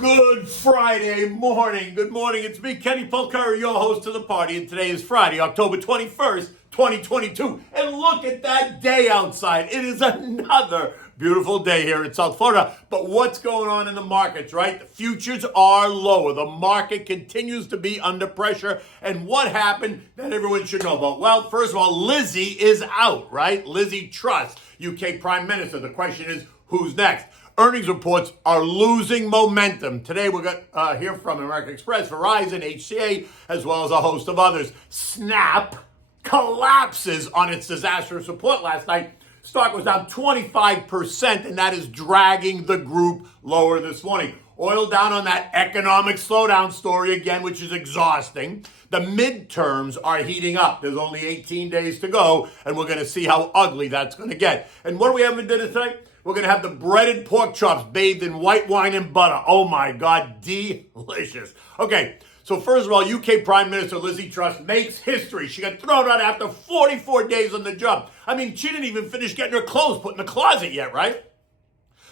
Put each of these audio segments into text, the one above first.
Good Friday morning. Good morning. It's me, Kenny Polcari, your host of the party, and today is Friday, October 21st, 2022. And look at that day outside. It is another beautiful day here in South Florida. But what's going on in the markets, right? The futures are lower. The market continues to be under pressure. And what happened that everyone should know about? Well, first of all, Lizzie is out, right? Lizzie Truss, UK Prime Minister. The question is, who's next? Earnings reports are losing momentum. Today we're going to hear from American Express, Verizon, HCA, as well as a host of others. Snap collapses on its disastrous report last night. Stock was down 25%, and that is dragging the group lower this morning. Oil down on that economic slowdown story again, which is exhausting. The midterms are heating up. There's only 18 days to go, and we're going to see how ugly that's going to get. And what do we have for dinner tonight? We're going to have the breaded pork chops bathed in white wine and butter. Oh my God, delicious. Okay, so first of all, UK Prime Minister Lizzie Truss makes history. She got thrown out after 44 days on the job. I mean, she didn't even finish getting her clothes put in the closet yet, right?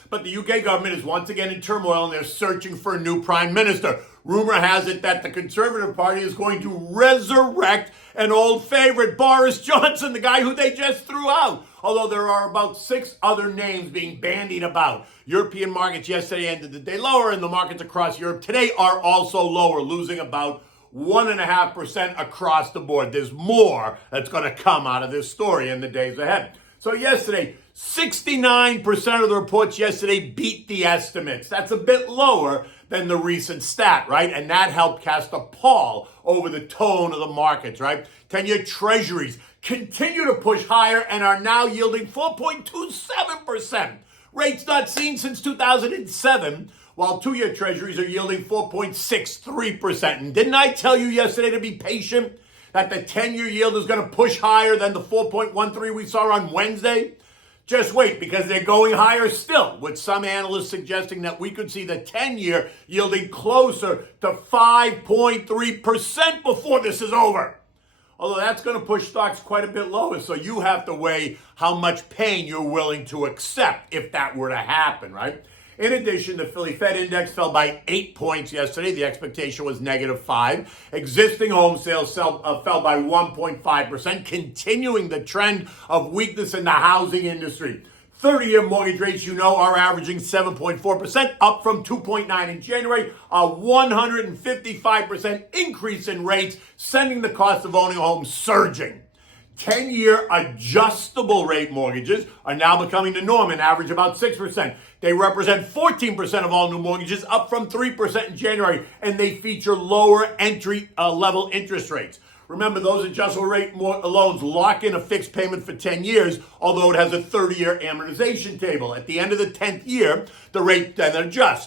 But the UK government is once again in turmoil, and they're searching for a new prime minister. Rumor has it that the Conservative Party is going to resurrect an old favorite, Boris Johnson, the guy who they just threw out. Although there are about 6 other names being bandied about. European markets yesterday ended the day lower, and the markets across Europe today are also lower, losing about 1.5% across the board. There's more that's going to come out of this story in the days ahead. So yesterday, 69% of the reports yesterday beat the estimates. That's a bit lower than the recent stat, right? And that helped cast a pall over the tone of the markets, right? 10-year treasuries continue to push higher and are now yielding 4.27%. Rates not seen since 2007, while 2-year treasuries are yielding 4.63%. And didn't I tell you yesterday to be patient? That the 10-year yield is going to push higher than the 4.13 we saw on Wednesday? Just wait, because they're going higher still, with some analysts suggesting that we could see the 10-year yielding closer to 5.3% before this is over. Although that's going to push stocks quite a bit lower, so you have to weigh how much pain you're willing to accept if that were to happen, right? In addition, the Philly Fed index fell by 8 points yesterday. The expectation was -5. Existing home sales fell by 1.5%, continuing the trend of weakness in the housing industry. 30-year mortgage rates, are averaging 7.4%, up from 2.9 in January, a 155% increase in rates, sending the cost of owning a home surging. 10-year adjustable rate mortgages are now becoming the norm and average about 6%. They represent 14% of all new mortgages, up from 3% in January, and they feature lower entry level interest rates. Remember, those adjustable rate loans lock in a fixed payment for 10 years, although it has a 30-year amortization table. At the end of the 10th year, the rate then adjusts.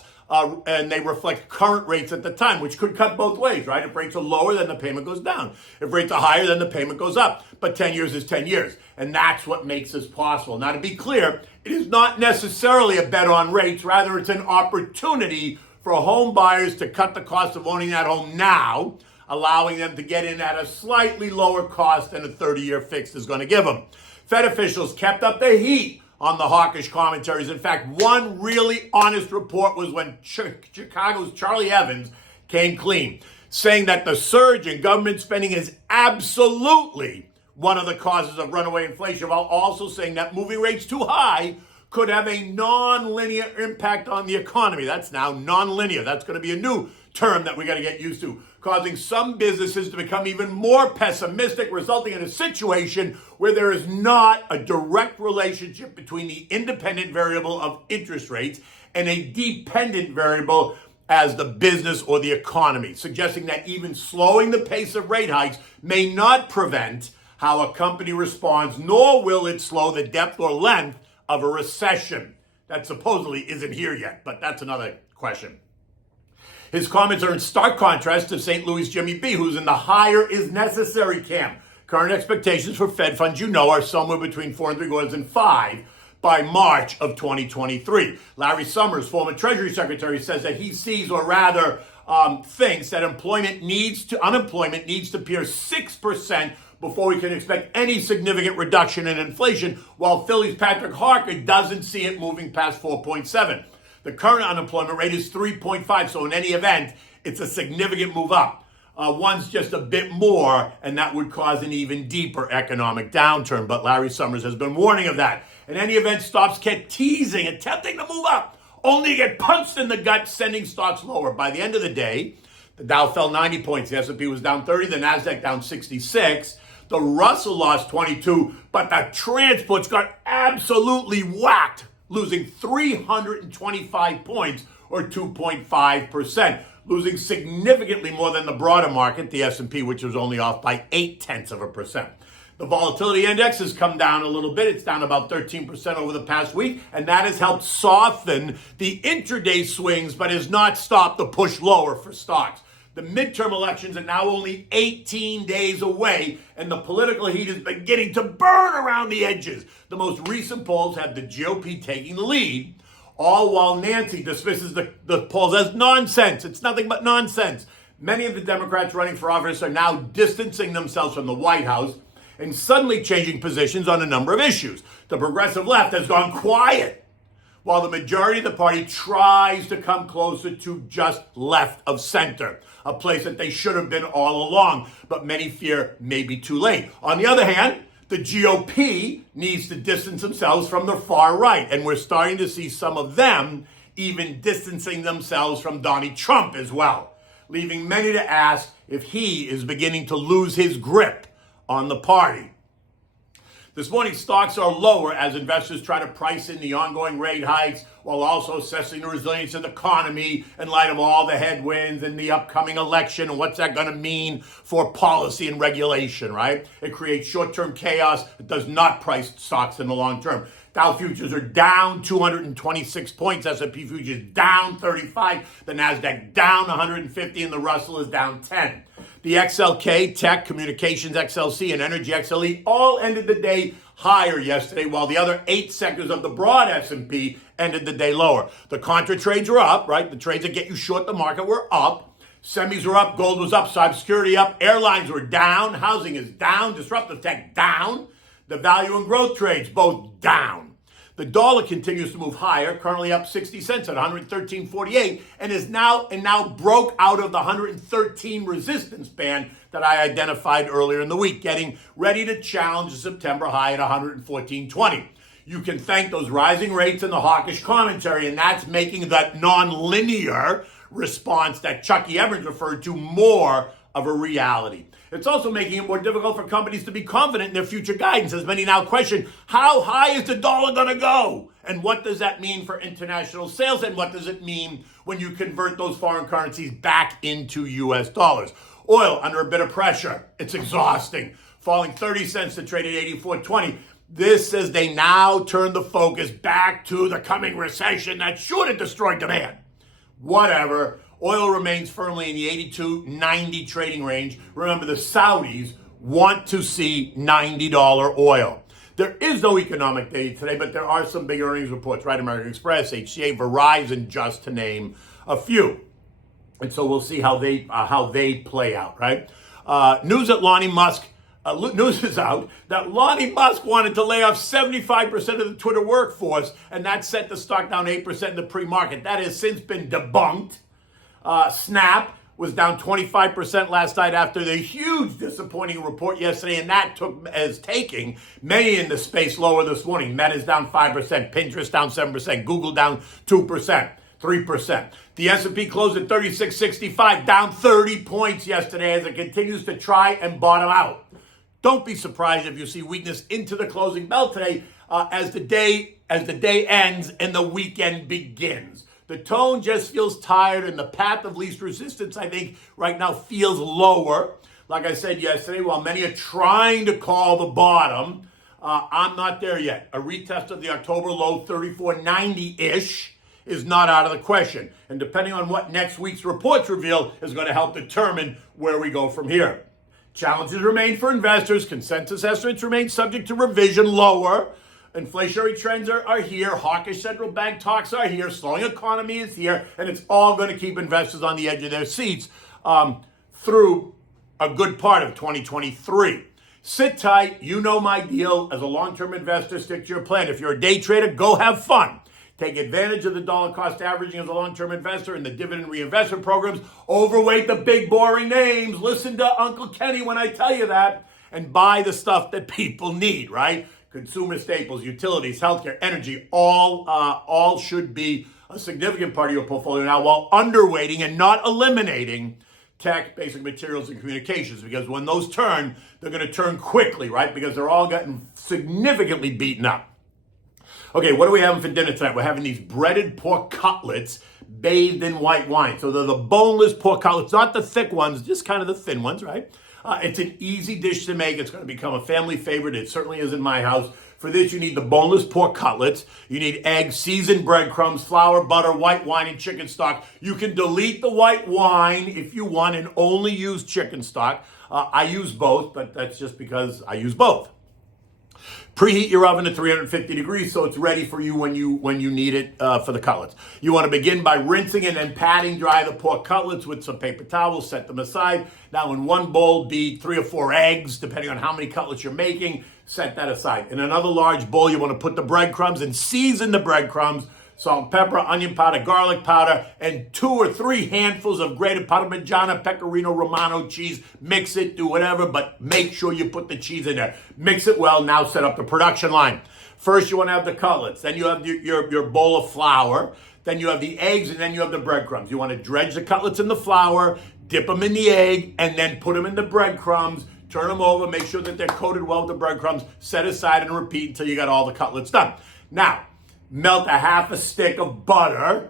And they reflect current rates at the time, which could cut both ways, right? If rates are lower, then the payment goes down. If rates are higher, then the payment goes up. But 10 years is 10 years. And that's what makes this possible. Now, to be clear, it is not necessarily a bet on rates. Rather, it's an opportunity for home buyers to cut the cost of owning that home now, allowing them to get in at a slightly lower cost than a 30-year fixed is going to give them. Fed officials kept up the heat on the hawkish commentaries. In fact, one really honest report was when Chicago's Charlie Evans came clean, saying that the surge in government spending is absolutely one of the causes of runaway inflation, while also saying that moving rates too high could have a non-linear impact on the economy. That's now non-linear. That's going to be a new term that we got to get used to, causing some businesses to become even more pessimistic, resulting in a situation where there is not a direct relationship between the independent variable of interest rates and a dependent variable as the business or the economy, suggesting that even slowing the pace of rate hikes may not prevent how a company responds, nor will it slow the depth or length of a recession. That supposedly isn't here yet, but that's another question. His comments are in stark contrast to St. Louis' Jimmy B, who's in the higher is necessary camp. Current expectations for Fed funds, are somewhere between 4.75 and 5 by March of 2023. Larry Summers, former Treasury Secretary, says that he sees, or rather thinks, that unemployment needs to pierce 6% before we can expect any significant reduction in inflation, while Philly's Patrick Harker doesn't see it moving past 4.7. The current unemployment rate is 3.5. So in any event, it's a significant move up. One's just a bit more, and that would cause an even deeper economic downturn. But Larry Summers has been warning of that. In any event, stocks kept teasing, attempting to move up, only to get punched in the gut, sending stocks lower. By the end of the day, the Dow fell 90 points. The S&P was down 30. The NASDAQ down 66. The Russell lost 22. But the transports got absolutely whacked, losing 325 points or 2.5%, losing significantly more than the broader market, the S&P, which was only off by 0.8%. The volatility index has come down a little bit. It's down about 13% over the past week, and that has helped soften the intraday swings, but has not stopped the push lower for stocks. The midterm elections are now only 18 days away, and the political heat is beginning to burn around the edges. The most recent polls have the GOP taking the lead, all while Nancy dismisses the polls as nonsense. It's nothing but nonsense. Many of the Democrats running for office are now distancing themselves from the White House and suddenly changing positions on a number of issues. The progressive left has gone quiet, while the majority of the party tries to come closer to just left of center, a place that they should have been all along, but many fear may be too late. On the other hand, the GOP needs to distance themselves from the far right, and we're starting to see some of them even distancing themselves from Donald Trump as well, leaving many to ask if he is beginning to lose his grip on the party. This morning, stocks are lower as investors try to price in the ongoing rate hikes while also assessing the resilience of the economy in light of all the headwinds and the upcoming election and what's that going to mean for policy and regulation, right? It creates short-term chaos. It does not price stocks in the long term. Dow futures are down 226 points. S&P futures down 35. The NASDAQ down 150, and the Russell is down 10. The XLK, Tech, Communications XLC, and Energy XLE all ended the day higher yesterday, while the other 8 sectors of the broad S&P ended the day lower. The contra trades were up, right? The trades that get you short the market were up. Semis were up, gold was up, cybersecurity up, airlines were down, housing is down, disruptive tech down. The value and growth trades both down. The dollar continues to move higher, currently up 60 cents at 113.48, and is now broke out of the 113 resistance band that I identified earlier in the week, getting ready to challenge the September high at 114.20. You can thank those rising rates and the hawkish commentary, and that's making that non-linear response that Chucky Evans referred to more of a reality. It's also making it more difficult for companies to be confident in their future guidance, as many now question, how high is the dollar going to go? And what does that mean for international sales? And what does it mean when you convert those foreign currencies back into US dollars? Oil under a bit of pressure. It's exhausting. Falling 30 cents to trade at 84.20. This says they now turn the focus back to the coming recession that should have destroyed demand. Whatever. Oil remains firmly in the 82-90 trading range. Remember, the Saudis want to see $90 oil. There is no economic data today, but there are some big earnings reports, right? American Express, HCA, Verizon, just to name a few. And so we'll see how they play out, right? News is out that Lonnie Musk wanted to lay off 75% of the Twitter workforce, and that sent the stock down 8% in the pre-market. That has since been debunked. Snap was down 25% last night after the huge disappointing report yesterday, and that taking many in the space lower this morning. Meta's down 5%, Pinterest down 7%, Google down 2%, 3%. The S&P closed at 3665, down 30 points yesterday as it continues to try and bottom out. Don't be surprised if you see weakness into the closing bell today as the day ends and the weekend begins. The tone just feels tired, and the path of least resistance, I think, right now feels lower. Like I said yesterday, while many are trying to call the bottom, I'm not there yet. A retest of the October low 34.90-ish is not out of the question. And depending on what next week's reports reveal is going to help determine where we go from here. Challenges remain for investors. Consensus estimates remain subject to revision lower. Inflationary trends are here. Hawkish central bank talks are here. Slowing economy is here. And it's all going to keep investors on the edge of their seats through a good part of 2023. Sit tight. You know my deal. As a long-term investor, stick to your plan. If you're a day trader, go have fun. Take advantage of the dollar cost averaging as a long-term investor and the dividend reinvestment programs. Overweight the big boring names. Listen to Uncle Kenny when I tell you that. And buy the stuff that people need, right? Consumer staples, utilities, healthcare, energy, all should be a significant part of your portfolio now, while underweighting and not eliminating tech, basic materials, and communications, because when those turn, they're going to turn quickly, right? Because they're all getting significantly beaten up. Okay, what are we having for dinner tonight? We're having these breaded pork cutlets bathed in white wine. So they're the boneless pork cutlets, not the thick ones, just kind of the thin ones, right? It's an easy dish to make. It's going to become a family favorite. It certainly is in my house. For this, you need the boneless pork cutlets. You need eggs, seasoned breadcrumbs, flour, butter, white wine, and chicken stock. You can delete the white wine if you want and only use chicken stock. I use both, but that's just because I use both. Preheat your oven to 350 degrees so it's ready for you when you need it for the cutlets. You want to begin by rinsing and then patting dry the pork cutlets with some paper towels. Set them aside. Now in one bowl, beat 3 or 4 eggs, depending on how many cutlets you're making. Set that aside. In another large bowl, you want to put the breadcrumbs and season the breadcrumbs. Salt, pepper, onion powder, garlic powder, and 2 or 3 handfuls of grated Parmigiano, Pecorino Romano cheese. Mix it, do whatever, but make sure you put the cheese in there. Mix it well. Now set up the production line. First, you want to have the cutlets. Then you have your bowl of flour. Then you have the eggs, and then you have the breadcrumbs. You want to dredge the cutlets in the flour, dip them in the egg, and then put them in the breadcrumbs. Turn them over, make sure that they're coated well with the breadcrumbs. Set aside and repeat until you got all the cutlets done. Now, melt a half a stick of butter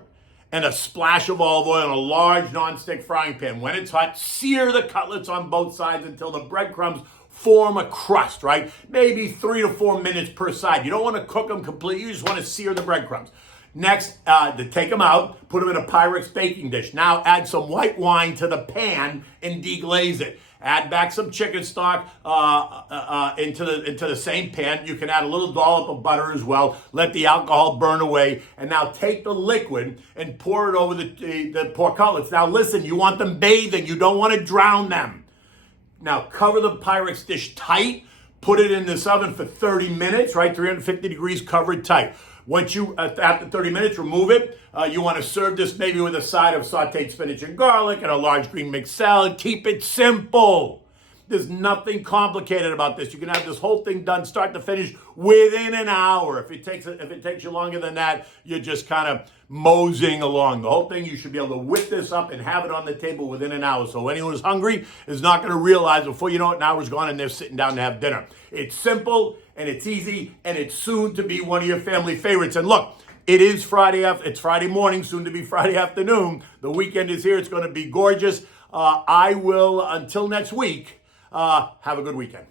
and a splash of olive oil in a large nonstick frying pan. When it's hot, sear the cutlets on both sides until the breadcrumbs form a crust, right? Maybe 3 to 4 minutes per side. You don't want to cook them completely. You just want to sear the breadcrumbs. Next, to take them out, put them in a Pyrex baking dish. Now add some white wine to the pan and deglaze it. Add back some chicken stock into the same pan. You can add a little dollop of butter as well. Let the alcohol burn away. And now take the liquid and pour it over the pork cutlets. Now listen, you want them bathing. You don't want to drown them. Now cover the Pyrex dish tight. Put it in this oven for 30 minutes, right? 350 degrees, cover it tight. Once you, after 30 minutes, remove it. You want to serve this maybe with a side of sauteed spinach and garlic and a large green mixed salad. Keep it simple. There's nothing complicated about this. You can have this whole thing done start to finish within an hour. If it takes you longer than that, you're just kind of moseying along. The whole thing, you should be able to whip this up and have it on the table within an hour. So anyone who's hungry is not going to realize before you know it, an hour's gone and they're sitting down to have dinner. It's simple and it's easy and it's soon to be one of your family favorites. And look, it is Friday it's Friday morning, soon to be Friday afternoon. The weekend is here. It's going to be gorgeous. I will, until next week, have a good weekend.